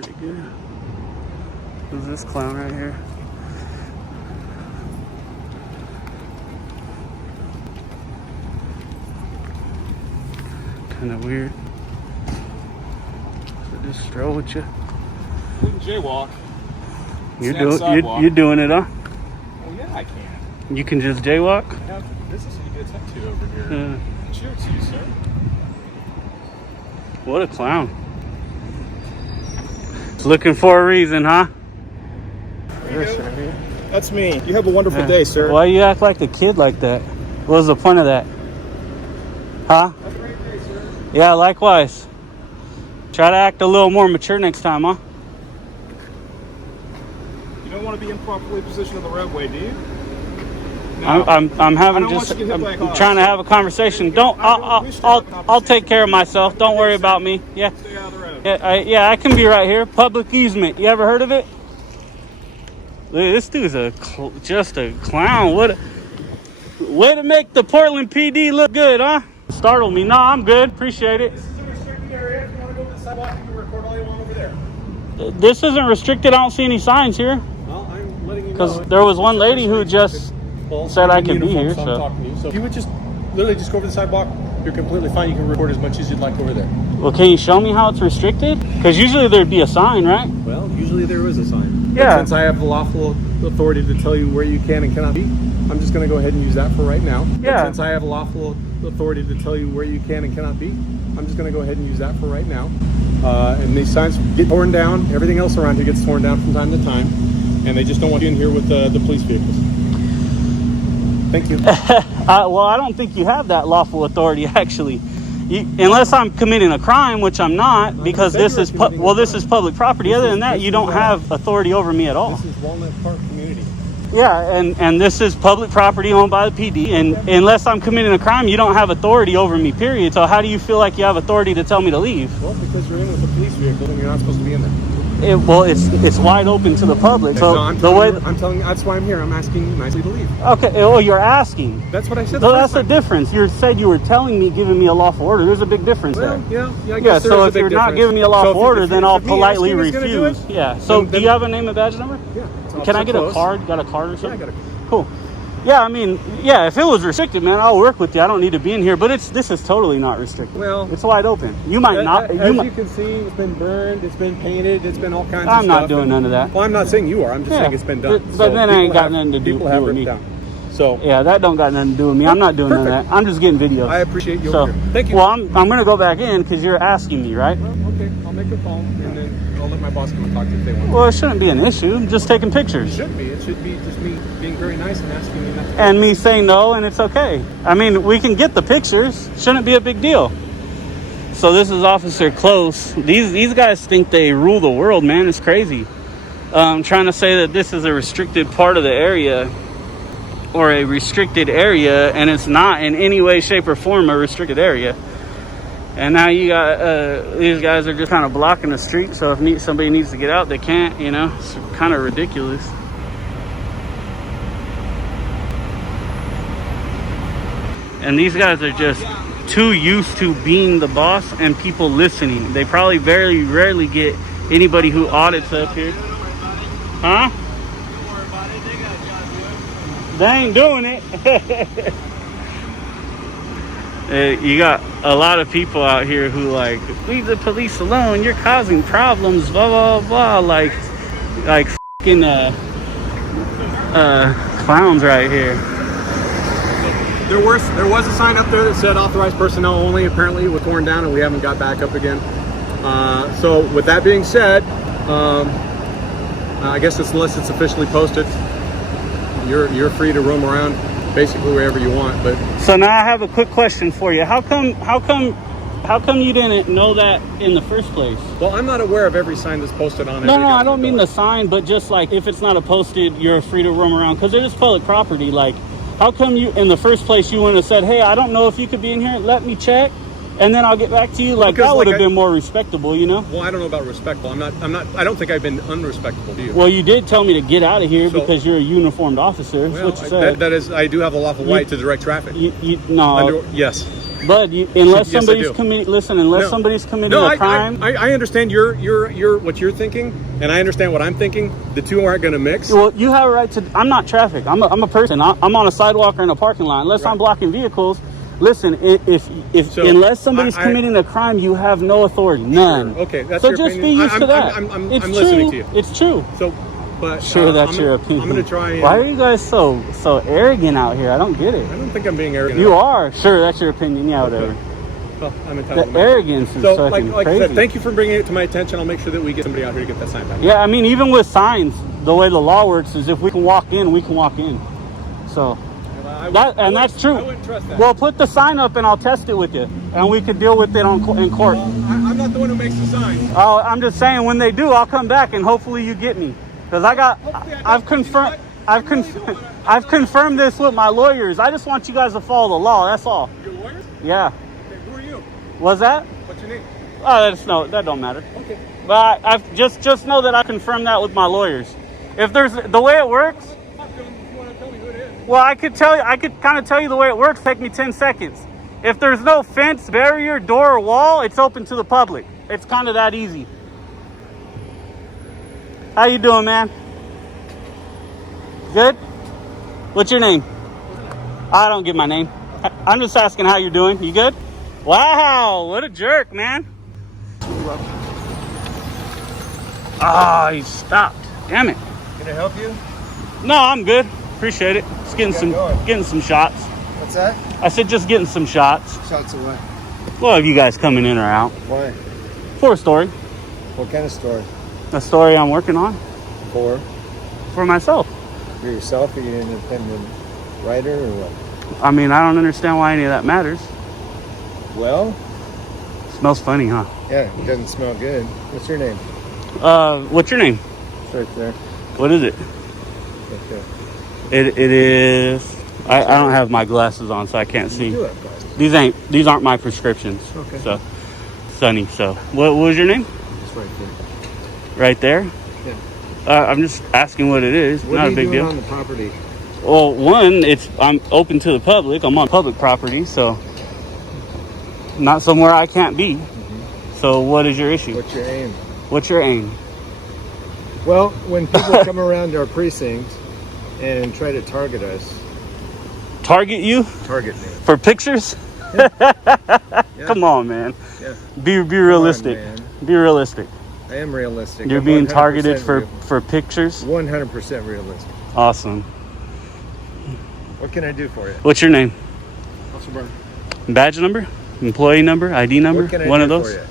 pretty good. Who's this clown right here? Kind of weird. So just stroll with you. We can jaywalk. You're doing it, huh? Oh yeah, I can. You can just jaywalk? Yeah, this is what you get up to over here. Cheers to you, sir. What a clown. Looking for a reason, huh? That's me. You have a wonderful day, sir. Why you act like a kid like that? What was the point of that? Huh? Have a great day, sir. Yeah, likewise. Try to act a little more mature next time, huh? You don't want to be improperly positioned on the roadway, do you? No. I'm having I'm trying to have a conversation. I'll take care of myself. Don't worry about me. Yeah. Stay out of the road. Yeah, I can be right here. Public easement. You ever heard of it? Look, this dude's just a clown. Way to make the Portland PD look good, huh? Startled me. No, I'm good. Appreciate it. This is a restricted area. If you want to go to the sidewalk, you can record all you want over there. This isn't restricted. I don't see any signs here. Well, I'm letting you know. Because there was one lady who just said I could be here. So I'm talking to you. So if you would just literally just go over the sidewalk, you're completely fine. You can record as much as you'd like over there. Well, can you show me how it's restricted? Because usually there'd be a sign, right? Well, usually there is a sign. Yeah. But since I have the lawful authority to tell you where you can and cannot be, I'm just going to go ahead and use that for right now. Yeah. Since I have lawful authority to tell you where you can and cannot be, I'm just going to go ahead and use that for right now. And these signs get torn down. Everything else around here gets torn down from time to time. And they just don't want you in here with the police vehicles. Thank you. Well, I don't think you have that lawful authority, actually. Unless I'm committing a crime, which I'm not, because this is public property. Other than that, you don't have authority over me at all. This is Walnut Park community. Yeah, and this is public property owned by the PD. And unless I'm committing a crime, you don't have authority over me, period. So how do you feel like you have authority to tell me to leave? Well, because you're in with a police vehicle and you're not supposed to be in there. It's wide open to the public. So I'm telling you, that's why I'm here. I'm asking you nicely to leave. Okay. Oh, you're asking. That's what I said. So that's the difference. You said you were telling me, giving me a lawful order. There's a big difference there. Yeah. I Yeah. guess So if you're not giving me a lawful order, then I'll politely refuse. Yeah. So do you have a name and badge number? Yeah. Can I get a card? Got a card or something? Yeah, I got a card. Cool. Yeah, I mean, yeah, if it was restricted, man, I'll work with you. I don't need to be in here, but this is totally not restricted. Well, it's wide open. You might not. As you can see, it's been burned, it's been painted, it's been all kinds of stuff. I'm not doing none of that. Well, I'm not saying you are. I'm just saying it's been done. But then I ain't got nothing to do with me. So yeah, that don't got nothing to do with me. I'm not doing none of that. I'm just getting videos. I appreciate you. Over here. Thank you. Well, I'm gonna go back in because you're asking me, right? Well, okay, I'll make a call and then I'll let my boss come and talk to you if they want. Well, it shouldn't be an issue. I'm just taking pictures. It shouldn't be. It should be just me being very nice and asking you nothing. And me saying no, and it's okay. I mean, we can get the pictures. Shouldn't be a big deal. So this is Officer Close. These guys think they rule the world, man. It's crazy. Trying to say that this is a restricted part of the area or a restricted area, and it's not in any way, shape, or form a restricted area. And now you got these guys are just kind of blocking the street. So if somebody needs to get out, they can't. You know, it's kind of ridiculous. And these guys are just too used to being the boss and people listening. They probably very rarely get anybody who audits up here. Huh? They ain't doing it. You got a lot of people out here who like, leave the police alone, you're causing problems, blah blah blah, like fucking clowns right here. There was a sign up there that said authorized personnel only. Apparently it was torn down and we haven't got back up again. So with that being said, I guess unless it's officially posted, you're free to roam around basically wherever you want. But so now I have a quick question for you. How come you didn't know that in the first place? Well, I'm not aware of every sign that's posted on it. No, I don't mean the sign, but just like if it's not a posted, you're free to roam around because it is public property. Like, how come you in the first place you wouldn't have said, hey, I don't know if you could be in here, let me check, and then I'll get back to you? Like, because that would have been more respectable, you know? Well, I don't know about respectful. I don't think I've been unrespectful to you. Well, you did tell me to get out of here because you're a uniformed officer. That's what you said. That is, I do have a lawful right to direct traffic. No. Yes. But unless Yes, I somebody's do. committing, listen, unless somebody's committing a crime. I understand your what you're thinking, and I understand what I'm thinking. The two aren't going to mix. Well, you have a right to. I'm not traffic. I'm a person. I'm on a sidewalk or in a parking lot. Unless I'm blocking vehicles. Listen, unless somebody's committing a crime, you have no authority. None. Sure. Okay, that's so your just opinion. be used to that. I'm it's listening true. to you. It's true. So, but sure, that's your opinion. I'm going to try. Why are you guys so arrogant out here? I don't get it. I don't think I'm being arrogant. You are. Sure, that's your opinion. Yeah, whatever. Well, I'm entitled. The arrogance is so, fucking like crazy. I said, thank you for bringing it to my attention. I'll make sure that we get somebody out here to get that sign back. Yeah, I mean, even with signs, the way the law works is if we can walk in, we can walk in. So. That's true. I wouldn't trust that. Well, put the sign up and I'll test it with you, and we could deal with it in court. Well, I'm not the one who makes the sign. Oh, I'm just saying when they do, I'll come back and hopefully you get me, because I've confirmed this with my lawyers. I just want you guys to follow the law. That's all. Your lawyers? Yeah. Okay, who are you? Was that? What's your name? Oh, that don't matter. Okay. But I've just know that I confirmed that with my lawyers. If there's the way it works. Well, I could kind of tell you the way it works. Take me 10 seconds. If there's no fence, barrier, door, or wall, it's open to the public. It's kind of that easy. How you doing, man? Good? What's your name? I don't give my name. I'm just asking how you're doing. You good? Wow, what a jerk, man. Ah, he stopped. Damn it. Can I help you? No, I'm good. Appreciate it. Just getting some shots. What's that? I said just getting some shots. Shots of what? Well, have you guys coming in or out? Why? For a story. What kind of story? A story I'm working on. For myself. For yourself? Are you an independent writer or what? I mean, I don't understand why any of that matters. Well? Smells funny, huh? Yeah, it doesn't smell good. What's your name? What's your name? It's right there. What is it? Right there. It is. I don't have my glasses on, so I can't see. You do have glasses. These aren't my prescriptions. Okay. So, Sunny. So, what was your name? It's right there. Right there. Yeah. I'm just asking what it is. What Not are a you big doing deal. on the property? Well, one, I'm open to the public. I'm on public property, so not somewhere I can't be. Mm-hmm. So, what is your issue? What's your aim? What's your aim? Well, when people come around our precinct and try to target us. Target you? Target me. For pictures? Yeah. Come on, man. Yeah. Be realistic. Man. Be realistic. I am realistic. You're I'm being 100% targeted for pictures? 100% realistic. Awesome. What can I do for you? What's your name? Officer Burn. Badge number? Employee number? ID number? What can I One do of those? for you?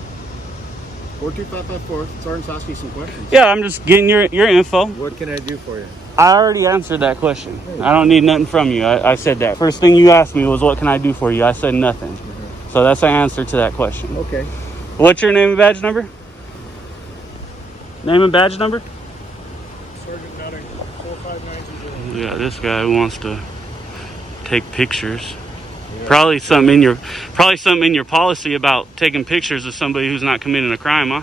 42554. Sergeant's asking some questions. Yeah, I'm just getting your info. What can I do for you? I already answered that question. I don't need nothing from you. I said that. First thing you asked me was, what can I do for you? I said nothing. Mm-hmm. So that's the answer to that question. Okay. What's your name and badge number? Name and badge number? Sergeant Nutting, 45920. Yeah, this guy wants to take pictures. Yeah. Probably something in your policy about taking pictures of somebody who's not committing a crime, huh?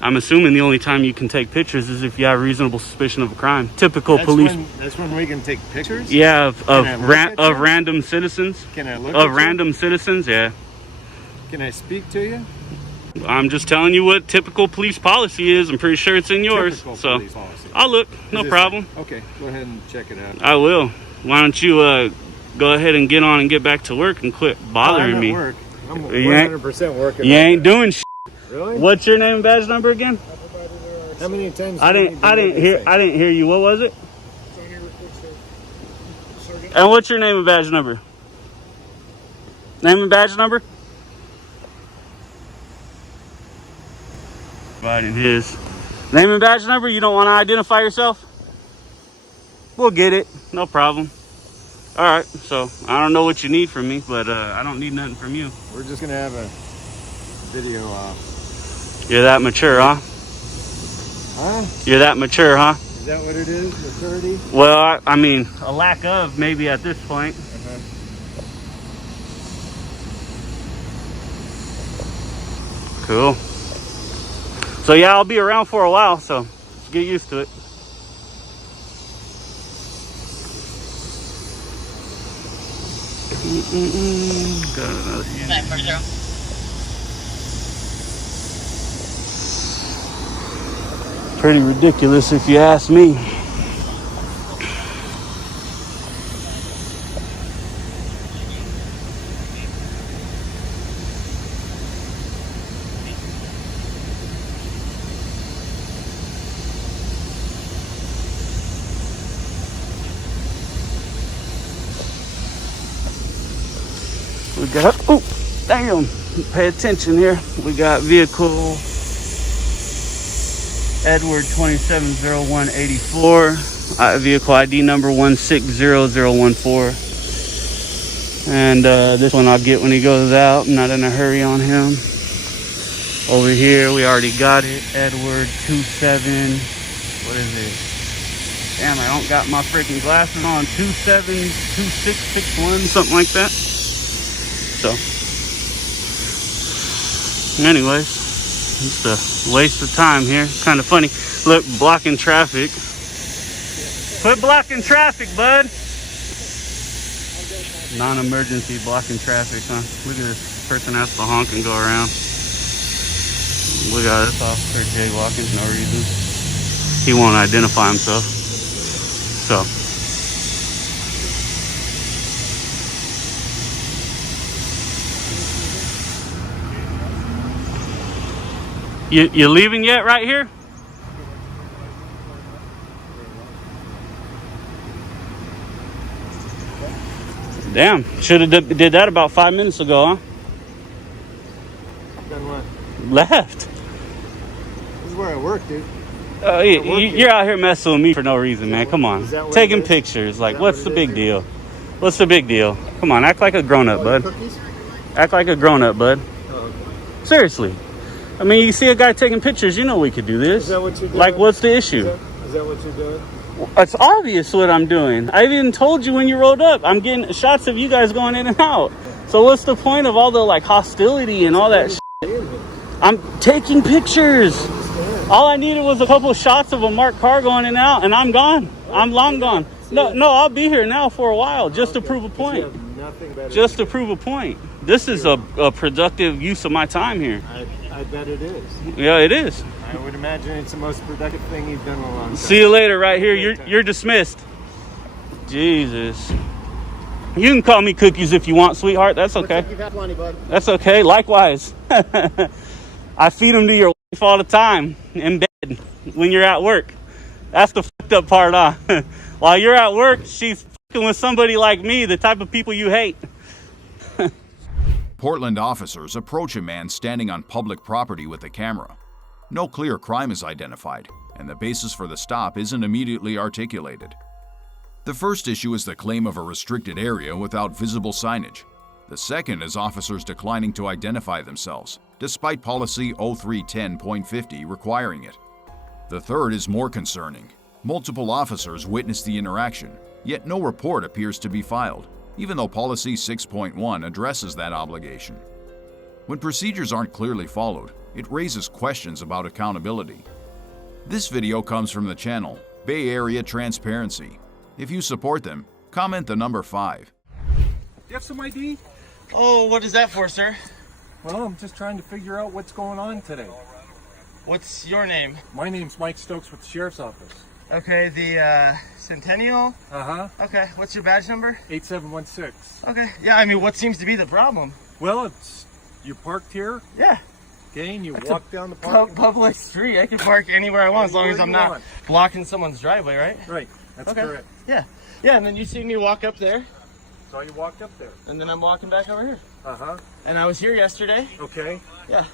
I'm assuming the only time you can take pictures is if you have reasonable suspicion of a crime. Typical police. That's when we can take pictures? Yeah, of random citizens. Can I look Of at random citizens, yeah. Can I speak to you? I'm just telling you what typical police policy is. I'm pretty sure it's in yours. Typical So police policy. I'll look. No problem. Okay, go ahead and check it out. I will. Why don't you go ahead and get on and get back to work and quit bothering I'm me? at work. I'm You ain't- 100% working. You ain't doing shit. Really? What's your name and badge number again? How many times? I didn't hear you. What was it? Sergeant. And what's your name and badge number? Name and badge number? Providing his name and badge number. You don't want to identify yourself? We'll get it. No problem. All right. So I don't know what you need from me, but I don't need nothing from you. We're just gonna have a video off. You're that mature, huh? Huh? You're that mature, huh? Is that what it is? Maturity? Well, I mean, a lack of maybe at this point. Cool. So yeah, I'll be around for a while, so just get used to it. Got another here. 940. Pretty ridiculous if you ask me. We got, oh, damn, pay attention here. We got vehicle Edward 270184, vehicle ID number 160014. And this one I'll get when he goes out. I'm not in a hurry on him. Over here, we already got it. Edward 27, what is it? Damn, I don't got my freaking glasses on. 272661, something like that. So, anyways, just a waste of time here. Kind of funny. Look, blocking traffic. Quit blocking traffic, bud. Non-emergency blocking traffic, huh? Look at this person has to honk and go around. Look at this officer jaywalking for no reason. He won't identify himself. So. You leaving yet right here? Damn, should have did that about 5 minutes ago, huh? Done what? Left. This is where I work, dude. You're out here messing with me for no reason, man. Come on. Taking pictures. Like, what's the big deal? What's the big deal? Come on, act like a grown-up, bud. Act like a grown-up, bud. Seriously. I mean, you see a guy taking pictures, you know we could do this. Is that what you're doing? Like, what's the issue? Is that what you're doing? It's obvious what I'm doing. I even told you when you rolled up. I'm getting shots of you guys going in and out. So what's the point of all the, like, hostility and all that shit? I'm taking pictures. All I needed was a couple shots of a marked car going in and out, and I'm gone. I'm long gone. No, I'll be here now for a while just to prove a point. Just to prove a point. This is a productive use of my time here. I bet it is. Yeah, it is. I would imagine it's the most productive thing you've done in a long time. See you later right here. You're dismissed. Jesus. You can call me Cookies if you want, sweetheart. That's okay. You've had plenty, bud. That's okay. Likewise. I feed them to your wife all the time in bed when you're at work. That's the fucked up part, huh? While you're at work, she's fucking with somebody like me, the type of people you hate. Portland officers approach a man standing on public property with a camera. No clear crime is identified, and the basis for the stop isn't immediately articulated. The first issue is the claim of a restricted area without visible signage. The second is officers declining to identify themselves, despite policy 0310.50 requiring it. The third is more concerning. Multiple officers witnessed the interaction, yet no report appears to be filed, even though policy 6.1 addresses that obligation. When procedures aren't clearly followed, it raises questions about accountability. This video comes from the channel Bay Area Transparency. If you support them, comment the number 5. Do you have some ID? Oh, what is that for, sir? Well, I'm just trying to figure out what's going on today. What's your name? My name's Mike Stokes with the Sheriff's Office. Okay, the Centennial? Uh-huh. Okay, what's your badge number? 8716. Okay, yeah, I mean, what seems to be the problem? Well, you're parked here, Yeah, okay, and you walk down the park. public street. I can park anywhere I want as long as I'm not blocking someone's driveway, right? Right, that's Okay. correct. Yeah, and then you see me walk up there, So you walked up there. and then I'm walking back over here. Uh-huh. And I was here yesterday. Okay. Yeah.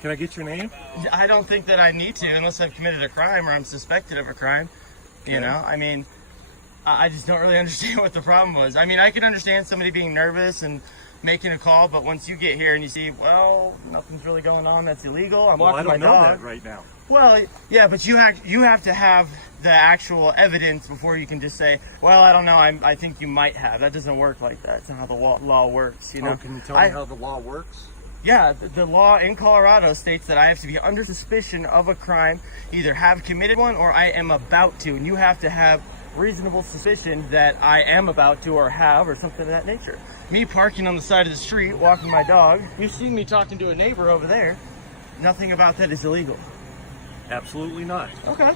Can I get your name? I don't think that I need to unless I've committed a crime or I'm suspected of a crime. You know, I mean, I just don't really understand what the problem was. I mean, I can understand somebody being nervous and making a call, but once you get here and you see, well, nothing's really going on that's illegal. I'm Well, I walking don't my know dog. that right now. Well, yeah, but you have to have the actual evidence before you can just say, well, I don't know, I think you might have. That doesn't work like that. It's not how the law works, you know. Oh, can you tell me how the law works? Yeah, the law in Colorado states that I have to be under suspicion of a crime, either have committed one or I am about to, and you have to have reasonable suspicion that I am about to or have or something of that nature. Me parking on the side of the street, walking my dog, you see me talking to a neighbor over there, nothing about that is illegal. Absolutely not. Okay.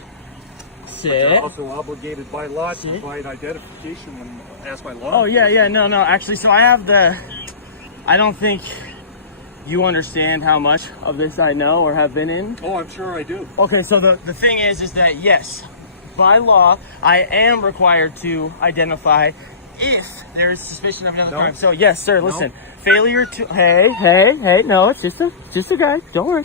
But Sit. you're also obligated by law to Sit. provide identification when asked by law. Oh, yeah, no, actually, so I don't think you understand how much of this I know or have been in. Oh, I'm sure I do. Okay, so the thing is that yes, by law, I am required to identify if there is suspicion of another crime. So yes, sir, listen, failure to, hey, no, it's just a guy, don't worry.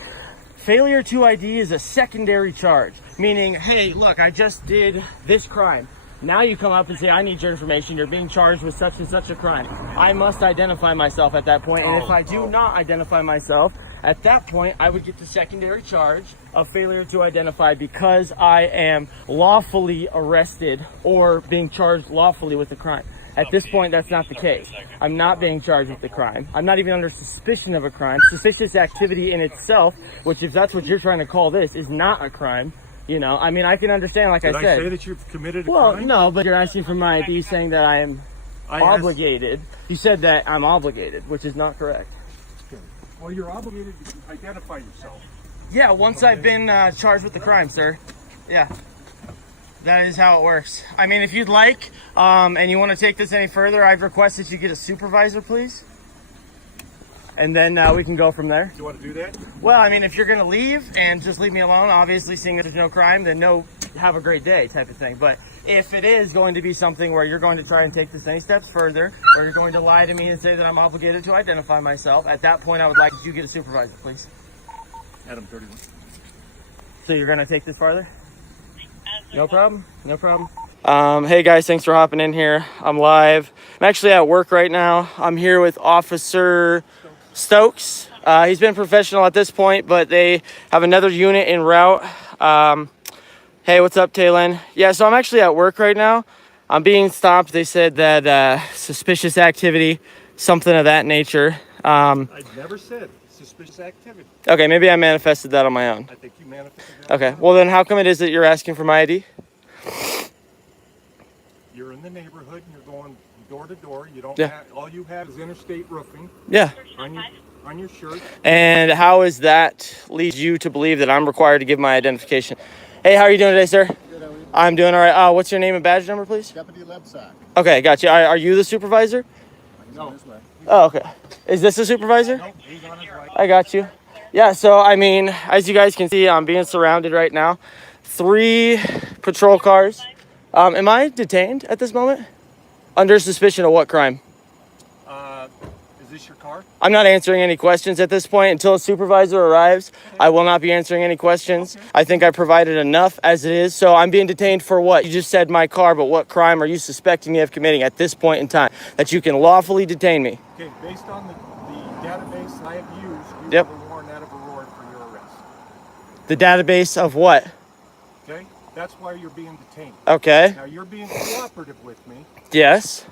Failure to ID is a secondary charge, meaning, hey, look, I just did this crime. Now you come up and say, I need your information. You're being charged with such and such a crime. I must identify myself at that point. And if I do not identify myself, at that point, I would get the secondary charge of failure to identify because I am lawfully arrested or being charged lawfully with a crime. At this point, that's not the case. I'm not being charged with the crime. I'm not even under suspicion of a crime. Suspicious activity in itself, which if that's what you're trying to call this, is not a crime. You know, I mean, I can understand, like I said. Did I say that you've committed a Well, crime? no, but you're asking for my ID saying that I am obligated. You said that I'm obligated, which is not correct. Well, you're obligated to identify yourself. Yeah, once I've been charged with the crime, sir. Yeah. That is how it works. I mean, if you'd like, and you want to take this any further, I've requested you get a supervisor, please. And then we can go from there. Do you want to do that? Well, I mean, if you're going to leave and just leave me alone, obviously seeing that there's no crime, then no, have a great day type of thing. But if it is going to be something where you're going to try and take this any steps further, or you're going to lie to me and say that I'm obligated to identify myself, at that point I would like you to get a supervisor, please. Adam 31. So you're going to take this farther? No problem. No problem. Hey guys, thanks for hopping in here. I'm live. I'm actually at work right now. I'm here with Officer Stokes. He's been professional at this point, but they have another unit en route. Hey, what's up, Taylin? Yeah, so I'm actually at work right now. I'm being stopped. They said that suspicious activity, something of that nature. I never said suspicious activity. Okay, maybe I manifested that on my own. I think you manifested that. Okay, well then how come it is that you're asking for my ID? You're in the neighborhood and you're going door to door. You don't Yeah. have, all you have is interstate roofing Yeah. on your shirt. And how is that lead you to believe that I'm required to give my identification? Hey, how are you doing today, sir? Good, how are you? I'm doing all right. What's your name and badge number, please? Deputy Lebsack. Okay, gotcha. Are you the supervisor? No. This way. Oh, okay. Is this the supervisor? Nope, he's on his right. I got you. Yeah, so, I mean, as you guys can see, I'm being surrounded right now. 3 patrol cars. Am I detained at this moment? Under suspicion of what crime? Is this your car? I'm not answering any questions at this point until a supervisor arrives. I will not be answering any questions. Okay. I think I provided enough as it is. So I'm being detained for what? You just said my car, but what crime are you suspecting me of committing at this point in time that you can lawfully detain me? Okay, based on the database I have used, you Yep. have a warrant out of Aurora for your arrest. The database of what? Okay? That's why you're being detained. Okay. Now, you're being cooperative with me, Yes.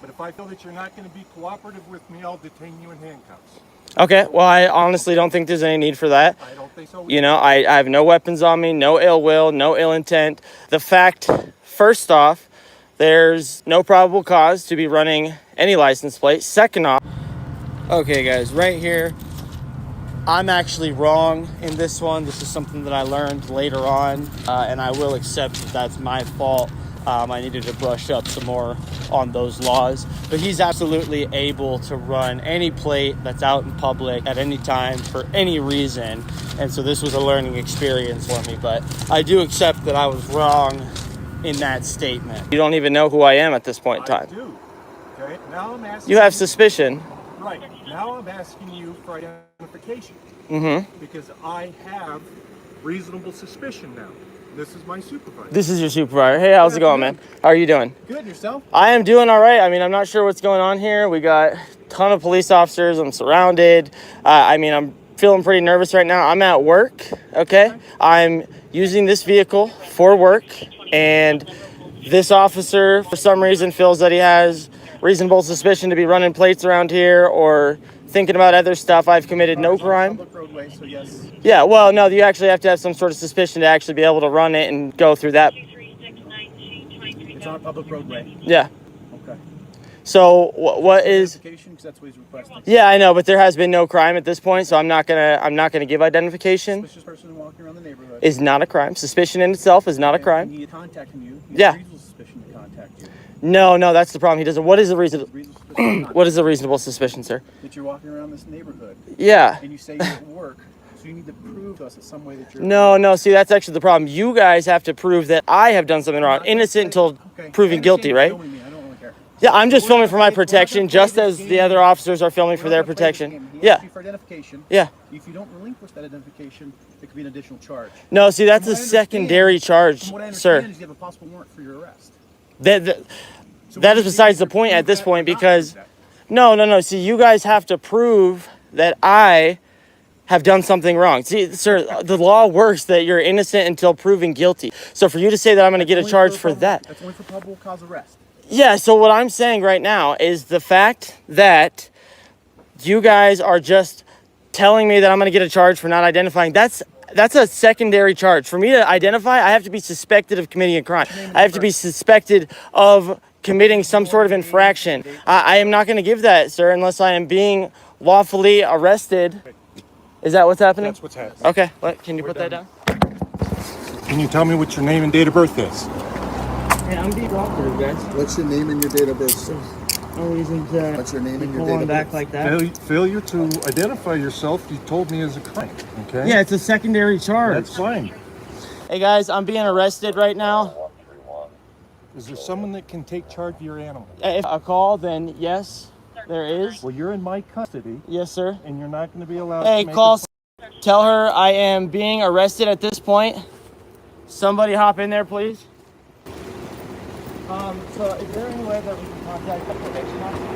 but if I feel that you're not going to be cooperative with me, I'll detain you in handcuffs. Okay. Well, I honestly don't think there's any need for that. I don't think so. You know, I have no weapons on me, no ill will, no ill intent. The fact, first off, there's no probable cause to be running any license plate. Second off, okay guys, right here, I'm actually wrong in this one. This is something that I learned later on, and I will accept that that's my fault. I needed to brush up some more on those laws, but he's absolutely able to run any plate that's out in public at any time for any reason. And so this was a learning experience for me, but I do accept that I was wrong in that statement. You don't even know who I am at this point in time. I do. Okay? Now I'm asking You have suspicion. Right. Now I'm asking you for identification. Mm-hmm. Because I have reasonable suspicion now. This is my supervisor. This is your supervisor. Hey, how's it going, man? How are you doing? Good, yourself? I am doing all right. I mean, I'm not sure what's going on here. We got a ton of police officers. I'm surrounded. I mean, I'm feeling pretty nervous right now. I'm at work, okay? I'm using this vehicle for work, and this officer, for some reason, feels that he has reasonable suspicion to be running plates around here or thinking about other stuff. I've committed no crime. Public roadway, so yes. Yeah, well, no, you actually have to have some sort of suspicion to actually be able to run it and go through that. It's on a public roadway. Yeah. Okay. So what is? Identification, because that's what he's requesting. Yeah, I know, but there has been no crime at this point, so I'm not gonna give identification. Suspicious person walking around the neighborhood. Is not a crime. Suspicion in itself is not a crime. He contacting you. He Yeah. has reasonable suspicion to contact you. No, that's the problem. He doesn't. What is the reason? Reasonable suspicion to What is the reasonable suspicion, sir? that you're walking around this neighborhood Yeah. and you say you're at work, so you need to prove to us in some way that you're. No. See, that's actually the problem. You guys have to prove that I have done something wrong. Innocent until Okay. proven guilty, right? I don't really care. Yeah, I'm just filming for my protection, just play as this the game. other officers are filming for We're their not gonna play this protection. game. He Yeah. asks you for identification. Yeah. If you don't relinquish that identification, it could be an additional charge. No, see, that's From a what I understand- secondary charge, From what I sir. understand is you have a possible warrant for your arrest. So That we is need besides to the point prove at this that point or not because prove that. no. See, you guys have to prove that I have done something wrong. See, sir, the law works that you're innocent until proven guilty. So for you to say that I'm going to get a Only charge a for probable- that. That's only for probable cause arrest. Yeah, so what I'm saying right now is the fact that you guys are just telling me that I'm going to get a charge for not identifying. That's a secondary charge. For me to identify, I have to be suspected of committing a crime. I have to be suspected of committing some sort of infraction. I am not going to give that, sir, unless I am being lawfully arrested. Is that what's happening? That's what's happening. Okay, can you put that down? Can you tell me what your name and date of birth is? Yeah, I'm being lawful, guys. What's your name and your date of birth, sir? No reason to What's your name and your pull date one of back birth? like that. Failure to identify yourself, you told me, is a crime. Okay? Yeah, it's a secondary charge. That's fine. Hey guys, I'm being arrested right now. Is there someone that can take charge of your animal? If a call, then yes, there is. Well, you're in my custody, Yes, sir. and you're not going to be allowed Hey, to make call. Tell her I am being arrested at this point. Somebody hop in there, please. So is there any way that we can contact the probation officer?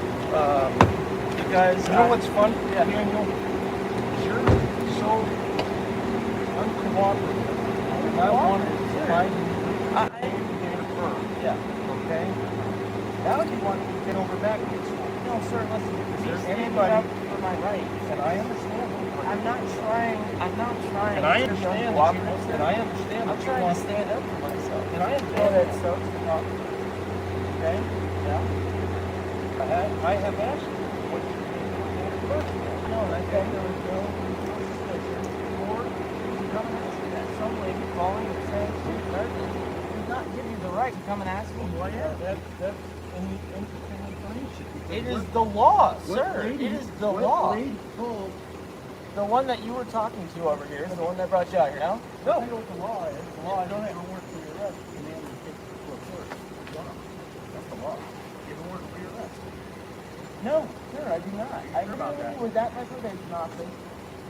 Because You know what's fun? Yeah. Daniel? You're so uncooperative. And I wanted to find you I- to get a firm, Yeah. okay? Now you want to get over back to school. No, sir. Listen. Is You're there standing anybody- up for my rights. And I understand. I'm not trying. And I understand that you want, and I understand I'm that you trying to want, stand up for myself. and I Go understand ahead, that. Stokes. Okay? Yeah. I have asked you what your name and birth is. No, I think there was no suspicion. Or you come and ask me that. Some lady calling and saying she's nervous does not give you the right to come and ask me who I am. That's interesting information. It is the law, What sir. lady- It is the what law. lady called? The one that you were talking to over here is the one that brought you out here. No? I know what the law is. The law, you don't have a warrant for your arrest. You command to take you to a court. That's the law. You have a warrant for your arrest. No, sir, I do not. I Sure about literally that. was at my probation office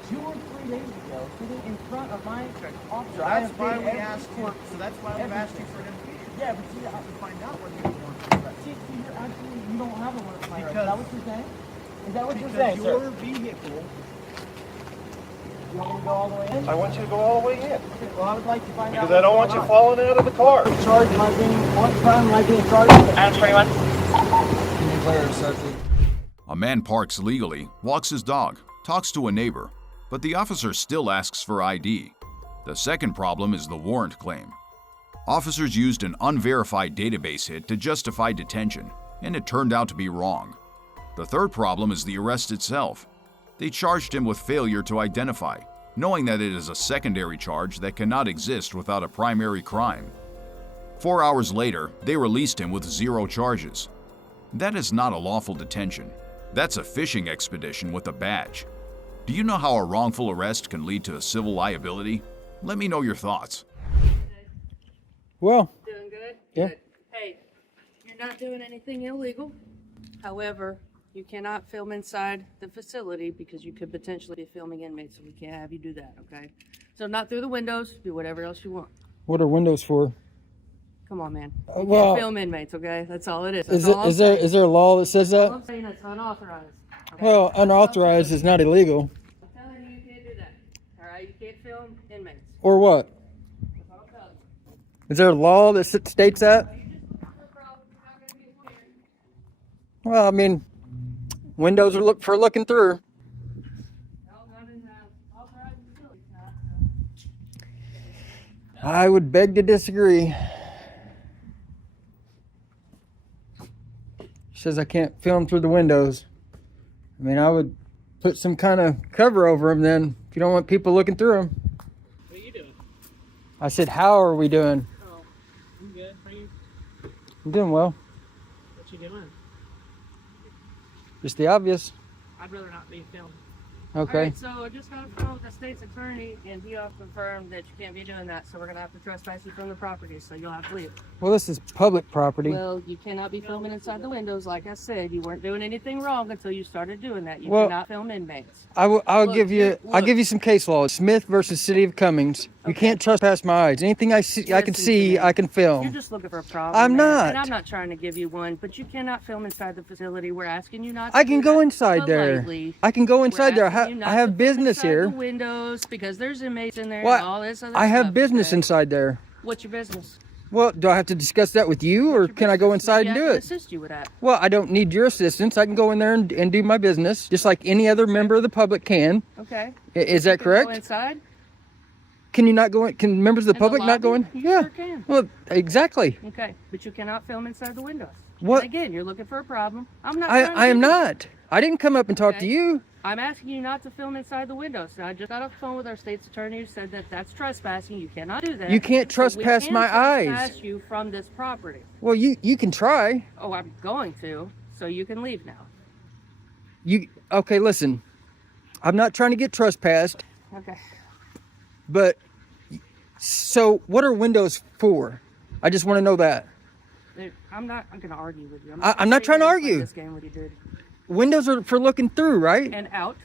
2 or 3 days ago, sitting in front of my officer. I That's have why paid we every asked you. court- So that's why we've asked you for identification. Yeah, but see, To find out whether you have a warrant for your arrest. see, you're actually, you don't have a warrant for my arrest. Is Because- that what you're saying? Is that what you're Because saying, your sir? vehicle. You want me to go all the way in? I want you to go all the way in. Okay, well, I would like to find out. Because I don't want what's you going falling out of the car. on. Charge am I being, what crime am I being charged with? Adam 21. Can you declare a subject? A man parks legally, walks his dog, talks to a neighbor, but the officer still asks for ID. The second problem is the warrant claim. Officers used an unverified database hit to justify detention, and it turned out to be wrong. The third problem is the arrest itself. They charged him with failure to identify, knowing that it is a secondary charge that cannot exist without a primary crime. 4 hours later, they released him with 0 charges. That is not a lawful detention. That's a fishing expedition with a badge. Do you know how a wrongful arrest can lead to a civil liability? Let me know your thoughts. Well, Doing good? Yeah. Good. Hey, you're not doing anything illegal. However, you cannot film inside the facility because you could potentially be filming inmates, so we can't have you do that, okay? So not through the windows, do whatever else you want. what are windows for? Come on, man. You well- can't film inmates, okay? That's all it is. Is That's all I'm saying. there a law that says All that? I'm saying it's unauthorized. okay? Well, unauthorized is not illegal. I'm telling you, you can't do that. All right? You can't film inmates. Or what? That's all I'm telling you. Is there a law that states that? You just look for a problem. You're not going to get weird. Well, I mean, windows are for looking through. Y'all got in authorized facilities now, so. I would beg to disagree. says I can't film through the windows. I mean, I would put some kind of cover over them then, if you don't want people looking through them. What are you doing? I said, how are we doing? Oh, I'm good. How are you? I'm doing well. What you doing? Just the obvious. I'd rather not be filmed. Okay. All right, so I just got a phone with the state's attorney, and he confirmed that you can't be doing that. So we're gonna have to trespass you from the property. So you'll have to leave. Well, this is public property. Well, you cannot be filming inside the windows. Like I said, you weren't doing anything wrong until you started doing that. You Well, cannot film inmates. I'll Look, give you. I'll look. give you some case law. Smith versus City of Cummings. You can't trespass my eyes. Anything I see, I can Listen to see, me. I can You're film. just looking for a problem. I'm man. not. And I'm not trying to give you one, but you cannot film inside the facility. We're asking you not to. I can do go that inside there. politely. I can go We're inside there. asking you not I have to film business inside here. The windows, because there's inmates in there Well, and all this other I have stuff, business okay? inside there. What's your business? Well, do I have to discuss that with you, or What's your can I go business? inside Maybe and I do can it? assist you with that. Well, I don't need your assistance. I can go in there and do my business, just like any other member of the public can. Okay. Is You that can correct? Go inside. Can you not go in? Can members of the In the public not go in? lobby? You Yeah. sure can. Well, exactly. Okay, but you cannot film inside the windows. What? And again, you're looking for a problem. I'm not. trying to I am give you- not. I didn't come up and talk to Okay. you. I'm asking you not to film inside the windows. Now, I just got off the phone with our state's attorney who said that that's trespassing. You cannot do that. You can't So we trespass can my eyes. trespass you from this property. Well, you can try. Oh, I'm going to. So you can leave now. Okay? Listen, I'm not trying to get trespassed, Okay. but so what are windows for? I just want to know that. I'm going to argue with you. I'm not trying to play argue. This game with you, dude. Windows are for looking through, right? And out.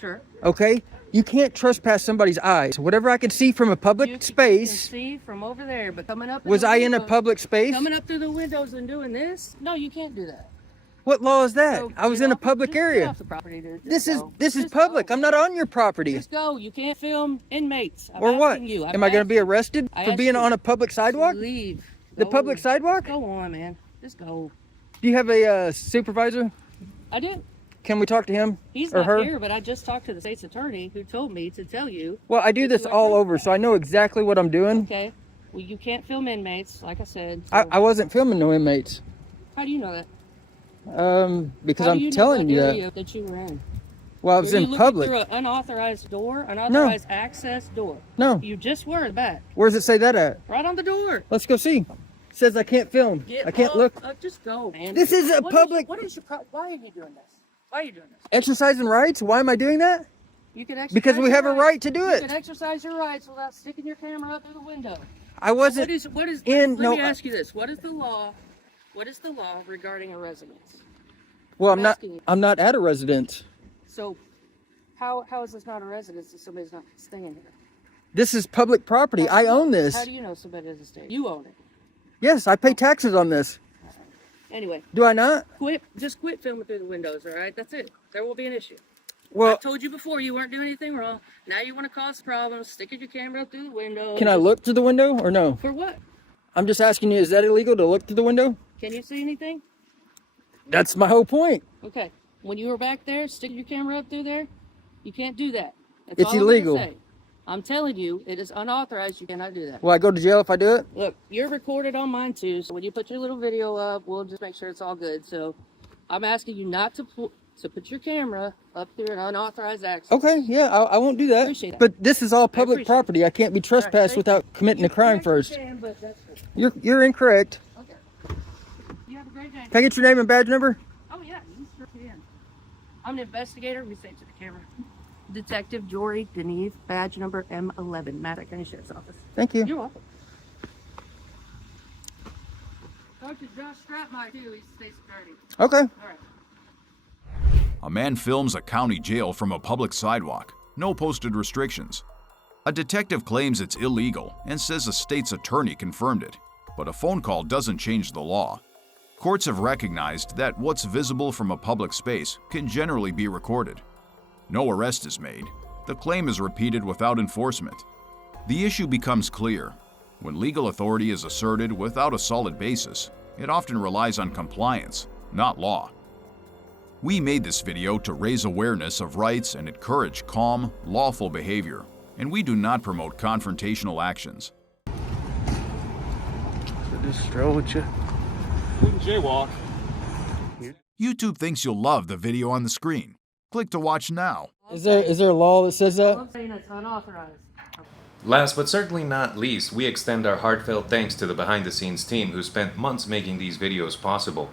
Sure. Okay? You can't trespass somebody's eyes. Whatever I can see from a public You can space. see from over there, but coming up. Was the I in a windows- public space? Coming up through the windows and doing this? No, you can't do that. What law is that? So, I was get in a off- public just get area. off the property, dude. Just This is go. this is Just public. go. I'm not on your property. Just go. You can't film inmates. I'm Or what? asking You. Am I going to be arrested I for asked being you on a public to sidewalk? Leave. The Go. public sidewalk? Go on, man. Just go. Do you have a supervisor? I do. Can we talk to him He's or not her? here, but I just talked to the state's attorney who told me to tell you. Well, I do that this you are all over, trespassing. so I know exactly what I'm doing. Okay. Well, you can't film inmates, like I said. So I wasn't filming no inmates. how do you know that? Because How I'm do you know telling what you that. area that you were in? Well, I was Were you in looking public. through an unauthorized door, unauthorized access door. No. You just were in the back, Where does it say that at? right on the door. Let's go see. It says I can't film. I can't off- look. Just go, man. This is a What public- What is your why are you doing this? Why are you doing this? Exercising rights? Why am I doing that? You can exercise Because we your have a rights. right to do You it. can exercise your rights without sticking your camera up through the window. I wasn't. What is? in- Let no, me ask you this: What is the law? What is the law regarding a residence? Well, I'm not. asking you. I'm not at a residence. So, how is this not a residence if somebody's not staying here? This is public property. I own this. How do you know somebody doesn't stay? You own it. Yes, I pay taxes on this. Anyway, Do I not? just quit filming through the windows, all right? That's it. There will be an issue. Well, I told you before you weren't doing anything wrong. Now you want to cause problems, sticking your camera up through the window. can I look through the window or no? For what? I'm just asking you, is that illegal to look through the window? Can you see anything? That's my whole point. Okay. When you were back there, sticking your camera up through there, you can't do that. That's It's all I'm gonna illegal. say. I'm telling you, it is unauthorized. You cannot do that. Will I go to jail if I do it? Look, you're recorded on mine too, so when you put your little video up, we'll just make sure it's all good. So I'm asking you not to put your camera up through an unauthorized access. Okay, yeah, I won't do that. Appreciate that. But this is all public appreciate property. I can't be trespassed thank without committing a crime actually first. can, but that's good. You're incorrect. Okay. You have a great day. Can I get your name and badge number? Oh yeah, you sure can. I'm an investigator. Let me say it to the camera. Detective Jory Deneve, badge number M11, Maddox County Sheriff's Office. Thank you. You're welcome. Talk to Josh Stratmire too. He's the state's attorney. Okay. All right. A man films a county jail from a public sidewalk. No posted restrictions. A detective claims it's illegal and says a state's attorney confirmed it. But a phone call doesn't change the law. Courts have recognized that what's visible from a public space can generally be recorded. No arrest is made. The claim is repeated without enforcement. The issue becomes clear. When legal authority is asserted without a solid basis, it often relies on compliance, not law. We made this video to raise awareness of rights and encourage calm, lawful behavior, and we do not promote confrontational actions. Just stroll with you. Wouldn't jaywalk. YouTube thinks you'll love the video on the screen. Click to watch now. Is there a law that says that? I'm saying it's unauthorized. Last but certainly not least, we extend our heartfelt thanks to the behind-the-scenes team who spent months making these videos possible.